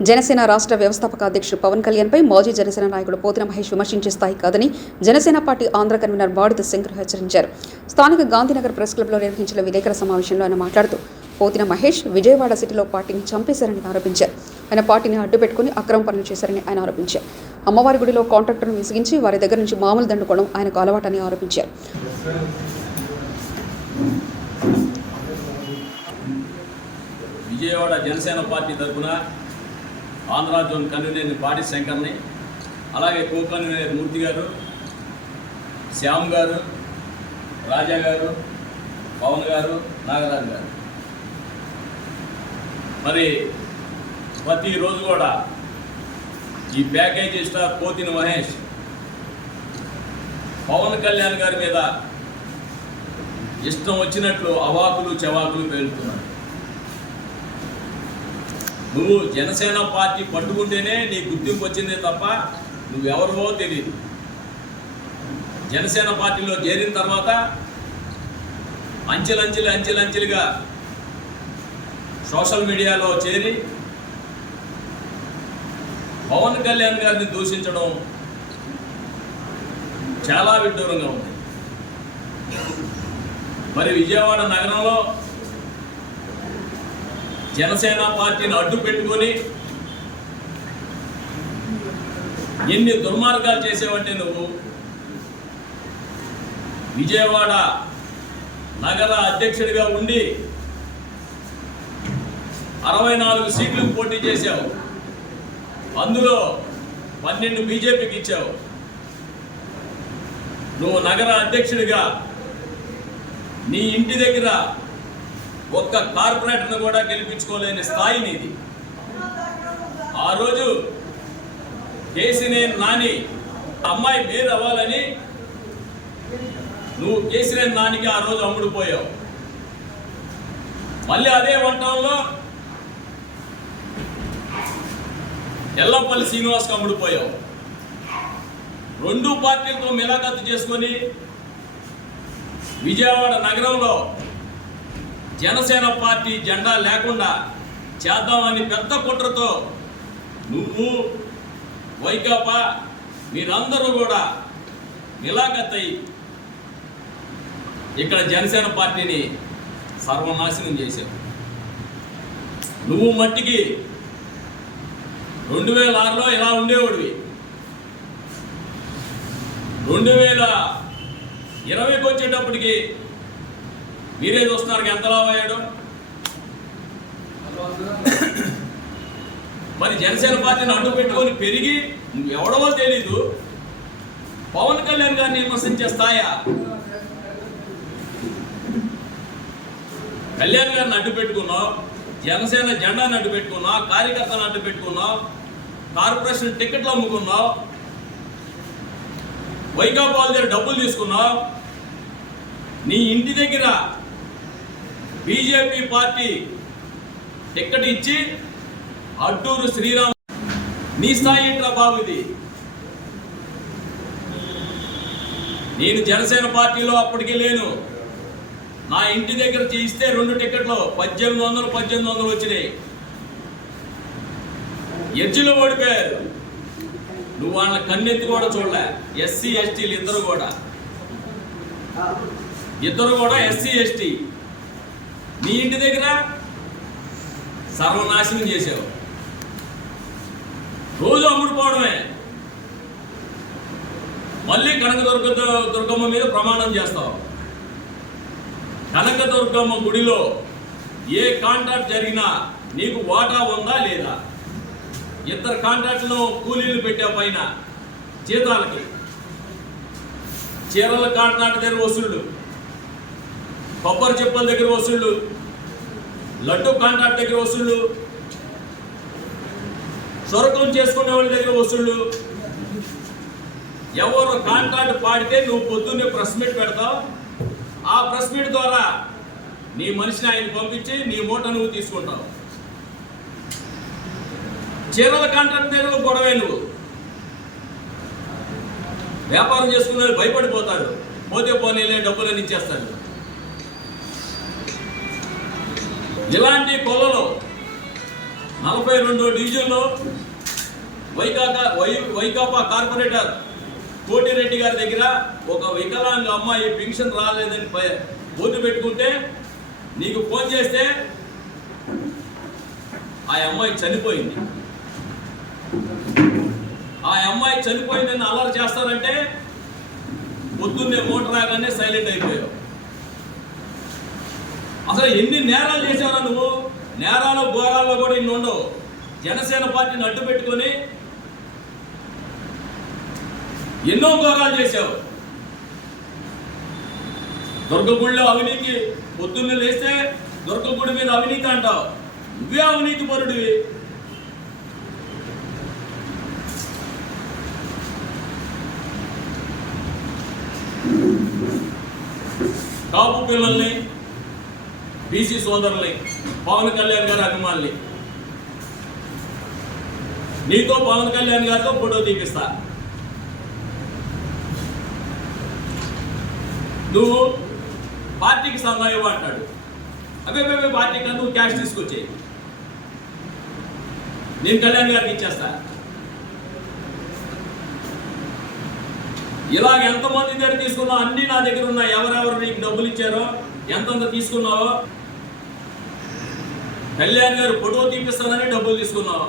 జనసేన రాష్ట్ర వ్యవస్థాపక అధ్యక్షుడు పవన్ కళ్యాణ్పై మాజీ జనసేన నాయకుడు పోతిన మహేష్ విమర్శించే స్థాయి కాదని జనసేన పార్టీ ఆంధ్ర కన్వీనర్ బాడిత శంకర్ హెచ్చరించారు. స్థానిక గాంధీనగర్ ప్రెస్ క్లబ్లో నిర్వహించిన విలేకరుల సమావేశంలో ఆయన మాట్లాడుతూ పోతిన మహేష్ విజయవాడ సిటీలో పార్టీని చంపేశారని ఆరోపించారు. ఆయన పార్టీని అడ్డుపెట్టుకుని అక్రమ పనులు చేశారని ఆయన ఆరోపించారు. అమ్మవారి గుడిలో కాంట్రాక్టర్ను విసిగించి వారి దగ్గర నుంచి మామూలు దండుకోవడం ఆయనకు అలవాటని ఆరోపించారు. విజయవాడ జనసేన పార్టీ తరఫున ఆంధ్ర జోన్ కన్వీనర్ బాడి శంకర్ని, అలాగే కో కన్వీనర్ మూర్తి గారు, శ్యామ్ గారు, రాజా గారు, పవన్ గారు, నాగరాజు గారు, మరి ప్రతిరోజు కూడా ఈ ప్యాకేజీ స్టార్ పోతిన మహేష్ పవన్ కళ్యాణ్ గారి మీద ఇష్టం వచ్చినట్లు అవాకులు చవాకులు పేలుతున్నారు. నువ్వు జనసేన పార్టీ పట్టుకుంటేనే నీ గుర్తింపు వచ్చిందే తప్ప నువ్వెవరివో తెలియదు. జనసేన పార్టీలో చేరిన తర్వాత అంచెలంచెలుగా సోషల్ మీడియాలో చేరి పవన్ కళ్యాణ్ గారిని దూషించడం చాలా విడ్డూరంగా ఉంది. మరి విజయవాడ నగరంలో జనసేన పార్టీని అడ్డు పెట్టుకొని ఎన్ని దుర్మార్గాలు చేసేవంటే నువ్వు విజయవాడ నగర అధ్యక్షుడిగా ఉండి 64 సీట్లకు పోటీ చేశావు. అందులో 12 బీజేపీకి ఇచ్చావు. నువ్వు నగర అధ్యక్షుడిగా నీ ఇంటి దగ్గర ఒక్క కార్పొరేటర్ను కూడా గెలిపించుకోలేని స్థాయి నీది. ఆ రోజు కేసినేని నాని అమ్మాయి మేలు అవ్వాలని నువ్వు కేసినేని నానికి ఆ రోజు అమ్ముడుపోయావు. మళ్ళీ అదే వంటంలో ఎల్లంపల్లి శ్రీనివాస్కి అమ్ముడుపోయావు. 2 పార్టీలతో మిలాఖత్తు చేసుకొని విజయవాడ నగరంలో జనసేన పార్టీ జెండా లేకుండా చేద్దామని పెద్ద కుట్రతో నువ్వు, వైకాపా, మీరందరూ కూడా మిలాఖత్తై ఇక్కడ జనసేన పార్టీని సర్వనాశనం చేశావు. నువ్వు మట్టికి 2006లో ఇలా ఉండేవాడివి. 2020కి వచ్చేటప్పటికి మీరే చూస్తున్నారు ఎంత లాభ అయ్యాడు. మరి జనసేన పార్టీని అడ్డు పెట్టుకొని పెరిగి ఎవడవో తెలీదు పవన్ కళ్యాణ్ గారిని విమర్శించే స్థాయా? కళ్యాణ్ గారిని అడ్డు పెట్టుకున్నావు, జనసేన జెండాను అడ్డు పెట్టుకున్నావు, కార్యకర్తలను అడ్డు పెట్టుకున్నావు, కార్పొరేషన్ టికెట్లు అమ్ముకున్నావు, వైకాపా దగ్గర డబ్బులు తీసుకున్నావు, నీ ఇంటి దగ్గర బీజేపీ పార్టీ టికెట్ ఇచ్చి అడ్డూరు శ్రీరామ్. నీ స్థాయి ఏంట్రా బాబు ఇది? నేను జనసేన పార్టీలో అప్పటికి లేను. నా ఇంటి దగ్గర చేయిస్తే 2 టికెట్లు 1800 వచ్చినాయి. ఎడ్జిలో ఓడిపోయారు. నువ్వు వాళ్ళ కన్నెత్తి కూడా చూడలే. ఎస్సీ ఎస్టీలు ఇద్దరు కూడా ఎస్సీ ఎస్టీ నీ ఇంటి దగ్గర సర్వనాశనం చేసావు. రోజు అమ్ముడుపోవడమే. మళ్ళీ కనకదుర్గమ్మ మీద ప్రమాణం చేస్తావు. కనకదుర్గమ్మ గుడిలో ఏ కాంట్రాక్ట్ జరిగినా నీకు వాటా ఉందా లేదా? 2 కాంట్రాక్టులను కూలీలు పెట్టావు. పైన జీతాలకి చీరల కాంట్రాక్ట్ దగ్గర వసూళ్ళు, కొబ్బరి చెప్పుల దగ్గర వసూళ్ళు, లడ్డు కాంట్రాక్ట్ దగ్గర వసూళ్ళు, సొరకం చేసుకునే వాళ్ళ దగ్గర వసూళ్ళు. ఎవరు కాంట్రాక్ట్ పాడితే నువ్వు పొద్దున్నే ప్రెస్ మీట్ పెడతావు. ఆ ప్రెస్ మీట్ ద్వారా నీ మనిషిని ఆయన పంపించి నీ మూట నువ్వు తీసుకుంటావు. చీరల కాంట్రాక్ట్ దగ్గర గొడవే. నువ్వు వ్యాపారం చేసుకునే భయపడిపోతారు. పోతే పోనీలే డబ్బులని ఇచ్చేస్తాడు. ఇలాంటి కొలలో 42వ డివిజన్లో వైకాపా కార్పొరేటర్ కోటిరెడ్డి గారి దగ్గర ఒక వికలాంగ అమ్మాయి పెన్షన్ రాలేదని బోర్డు పెట్టుకుంటే నీకు ఫోన్ చేస్తే ఆ అమ్మాయి చనిపోయింది. ఆ అమ్మాయి చనిపోయిందని అల్లరి చేస్తారంటే పొద్దున్నే మోటార్ రాగానే సైలెంట్ అయిపోయావు. అసలు ఎన్ని నేరాలు చేసావురా నువ్వు? నేరాలు ఘోరాల్లో కూడా ఇన్ని ఉండవు. జనసేన పార్టీని అడ్డు పెట్టుకొని ఎన్నో ఘోరాలు చేశావు. దుర్గగుడిలో అవినీతి, పొద్దున్నే లేస్తే దుర్గగుడి మీద అవినీతి అంటావు. నువ్వే అవినీతి పరుడివి. కాపు పిల్లల్ని, బీసీ సోదరుల్ని, పవన్ కళ్యాణ్ గారి అభిమానుల్ని నీతో పవన్ కళ్యాణ్ గారితో ఫోటో తీపిస్తా. నువ్వు పార్టీకి సన్నాయం అంటాడు. అవే పార్టీకి నువ్వు క్యాష్ తీసుకొచ్చేయి, నేను కళ్యాణ్ గారికి ఇచ్చేస్తా. ఇలాగ ఎంతమంది దగ్గర తీసుకున్నావు అన్నీ నా దగ్గర ఉన్నాయి. ఎవరెవరు నీకు డబ్బులు ఇచ్చారో, ఎంతంత తీసుకున్నావో. కళ్యాణ్ గారు ఫోటో తీపిస్తానని డబ్బులు తీసుకున్నావు.